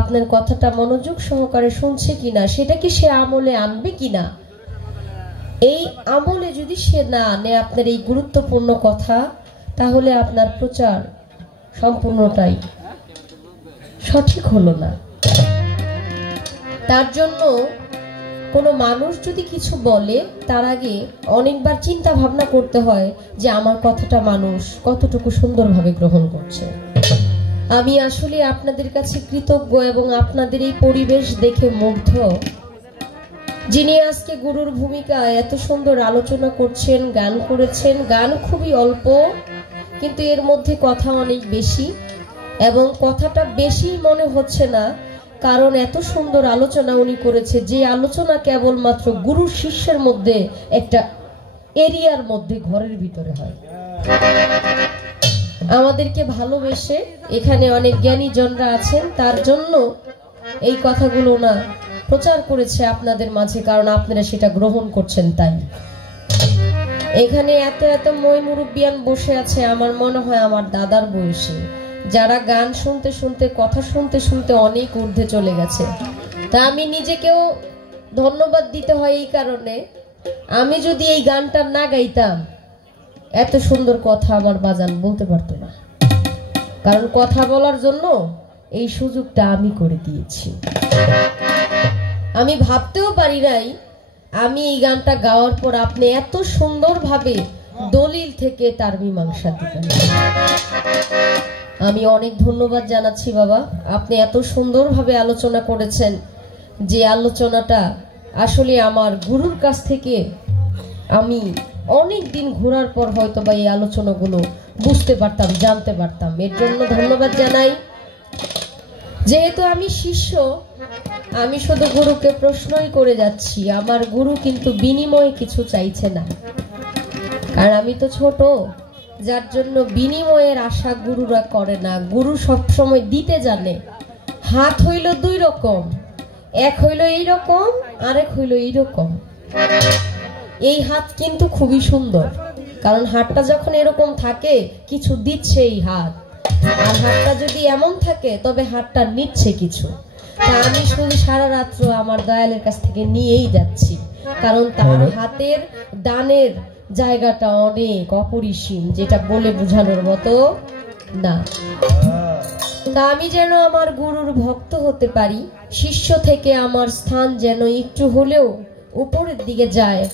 আপনার কথাটা মনোযোগ সহকারে শুনছে কিনা, সেটা কি সে আমলে আনবে কিনা। এই আমলে যদি সে না আনে আপনার এই গুরুত্বপূর্ণ কথা, তাহলে আপনার প্রচার সম্পূর্ণটাই সঠিক হলো না। তার জন্য কোনো মানুষ যদি কিছু বলে, তার আগে অনেকবার চিন্তা ভাবনা করতে হয় যে আমার কথাটা মানুষ কতটুকু সুন্দরভাবে গ্রহণ করছে। আমি আসলে আপনাদের কাছে কৃতজ্ঞ এবং আপনাদের এই পরিবেশ দেখে মুগ্ধ। যিনি আজকে গুরুর ভূমিকায় এত সুন্দর আলোচনা করছেন, গান করেছেন, গান খুবই অল্প কিন্তু এর মধ্যে কথা অনেক বেশি, এবং কথাটা বেশি মনে হচ্ছে না, কারণ এত সুন্দর আলোচনা উনি করেছে, যে আলোচনা কেবলমাত্র গুরু শিষ্যের মধ্যে একটা এরিয়ার মধ্যে ঘরের ভিতরে হয়। আমাদেরকে ভালোবেসে এখানে অনেক জ্ঞানী জনরা আছেন, তার জন্য এই কথাগুলো না প্রচার করেছে আপনাদের মাঝে, কারণ আপনারা সেটা গ্রহণ করছেন। তাই এখানে এত এত মই মুরব্বিয়ান বসে আছে, আমার মনে হয় আমার দাদার বয়সী, যারা গান শুনতে শুনতে, কথা শুনতে শুনতে অনেক ঊর্ধ্বে চলে গেছে। তা আমি নিজেকেও ধন্যবাদ দিতে হয় এই কারণে, আমি যদি এই গানটা না গাইতাম, এত সুন্দর কথা আমার বাজান বলতে পারতো না, কারণ কথা বলার জন্য এই সুযোগটা আমি করে দিয়েছি। আমি ভাবতেও পারি নাই আমি এই গানটা গাওয়ার পর আপনি এত সুন্দরভাবে দলিল থেকে তার মীমাংসা দিবেন। আমি অনেক ধন্যবাদ জানাচ্ছি বাবা, আপনি এত সুন্দরভাবে আলোচনা করেছেন, যে আলোচনাটা আসলে আমার গুরুর কাছ থেকে আমি অনেক দিন ঘোরার পর হয়তো বা এই আলোচনাগুলো বুঝতে পারতাম, জানতে পারতাম। এর জন্য ধন্যবাদ জানাই। যেহেতু আমি শিষ্য, আমি শুধু গুরুকে প্রশ্নই করে যাচ্ছি, আমার গুরু কিন্তু বিনিময়ে কিছু চাইছে না, আর আমি তো ছোট, যার জন্য বিনিময়ের আশা গুরুরা করে না। গুরু সবসময় দিতে জানে। হাত হইল দুই রকম, এক হইল এইরকম, আরেক হইল এইরকম। এই হাত কিন্তু খুবই সুন্দর, কারণ হাতটা যখন এরকম থাকে কিছু দিচ্ছে এই হাত, আর হাতটা যদি এমন থাকে তবে হাতটা নিচ্ছে কিছু। তা আমি শুধু সারা রাত্র আমার দয়ালের কাছ থেকে নিয়েই যাচ্ছি, কারণ তার হাতের দানের জায়গাটা অনেক অপরিসীম, যেটা বলে বোঝানোর মতো না। তা আমি যেন আমার গুরুর ভক্ত হতে পারি, শিষ্য থেকে আমার স্থান যেন একটু হলেও উপরের দিকে যায়,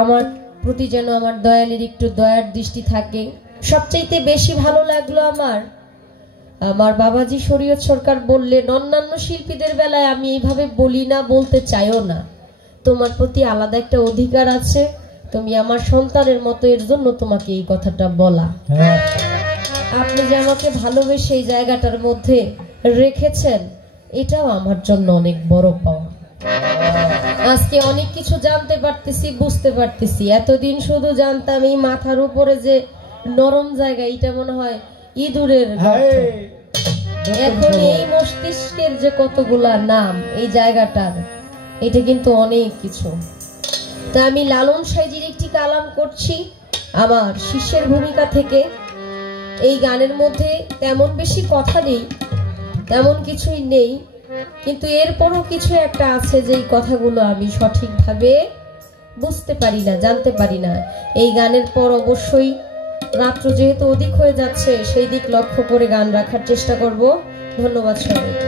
আমার প্রতি যেন আমার দয়ালের একটু দয়ার দৃষ্টি থাকে। সবচাইতে বেশি ভালো লাগলো আমার বাবাজি শরীয়ত সরকার বললেন, অন্যান্য শিল্পীদের বেলায় আমি এইভাবে বলি না, বলতে চাইও না, তোমার প্রতি আলাদা একটা অধিকার আছে, তুমি আমার সন্তানের মতো, এর জন্য তোমাকে এই কথাটা বলা। আপনি যে আমাকে ভালোবেসে এই জায়গাটার মধ্যে রেখেছেন, এটাও আমার জন্য অনেক বড় পাওয়া। আজকে অনেক কিছু জানতে পারতেছি, বুঝতে পারতেছি। এতদিন শুধু জানতাম এই মাথার উপরে যে নরম জায়গা, এটা মনে হয় ইঁদুরের গর্ত। এখন এই মস্তিষ্কের যে কতগুলা নাম এই জায়গাটার, এটা কিন্তু অনেক কিছু। তা আমি লালন সাইজির একটি কালাম করছি আমার শিষ্যের ভূমিকা থেকে। এই গানের মধ্যে তেমন বেশি কথা নেই, তেমন কিছুই নেই, কিন্তু এরপরও কিছু একটা আছে যেই কথাগুলো আমি সঠিকভাবে বুঝতে পারি না, জানতে পারি না। এই গানের পর অবশ্যই রাত্র যেহেতু অধিক হয়ে যাচ্ছে, সেই দিক লক্ষ্য করে গান রাখার চেষ্টা করব। ধন্যবাদ সবাইকে।